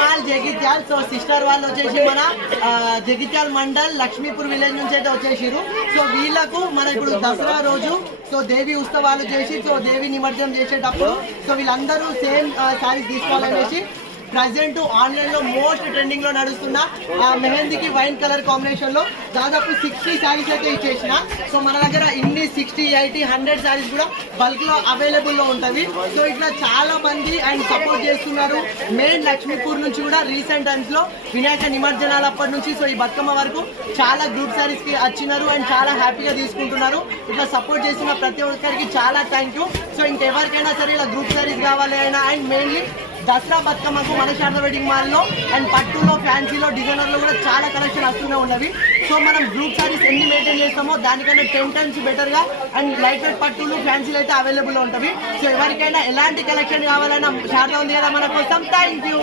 Mall Jagtial. So sister వాళ్ళు వచ్చేసి మన జగిత్యాల్ మండల్ లక్ష్మీపూర్ విలేజ్ నుంచి అయితే వచ్చేసారు. సో వీళ్ళకు మన ఇప్పుడు దసరా రోజు సో దేవి ఉత్సవాలు చేసి సో దేవి నిమజ్జనం చేసేటప్పుడు సో వీళ్ళందరూ సేమ్ శారీస్ తీసుకోవాలనేసి ప్రజెంట్ ఆన్లైన్ లో మోస్ట్ ట్రెండింగ్ లో నడుస్తున్న మెహందీకి వైన్ కలర్ కాంబినేషన్ లో దాదాపు 60 శారీస్ అయితే ఇచ్చేసిన. సో మన దగ్గర ఇన్ని 60, 80, 100 శారీస్ కూడా బల్క్ లో అవైలబుల్ లో ఉంటవి. సో ఇట్లా చాలా మంది అండ్ సపోర్ట్ చేస్తున్నారు. మెయిన్ లక్ష్మీపూర్ నుంచి కూడా రీసెంట్ టైమ్స్ లో వినాయక నిమజ్జనాలు అప్పటి నుంచి సో ఈ బతుకమ్మ వరకు చాలా గ్రూప్ శారీస్ కి వచ్చినారు అండ్ చాలా హ్యాపీగా తీసుకుంటున్నారు. ఇట్లా సపోర్ట్ చేసిన ప్రతి ఒక్కరికి చాలా థ్యాంక్ యూ. సో ఇంకెవరికైనా సరే ఇలా గ్రూప్ శారీస్ కావాలి అయినా అండ్ మెయిన్లీ దసరా బతుకమ్మకు మన శారద వెడ్డింగ్ మాల్ లో అండ్ పట్టులో ఫ్యాన్సీలో డిజైనర్ లో కూడా చాలా కలెక్షన్ వస్తూనే ఉన్నవి. సో మనం గ్రూప్ సారీస్ ఎన్ని మెయింటైన్ చేస్తామో దానికన్నా 10 times బెటర్ గా అండ్ లైట్ వెయిట్ పట్టులు ఫ్యాన్సీలు అయితే అవైలబుల్ లో ఉంటవి. సో ఎవరికైనా ఎలాంటి కలెక్షన్ కావాలన్నా శారద ఉంది కదా మన కోసం. Thank you.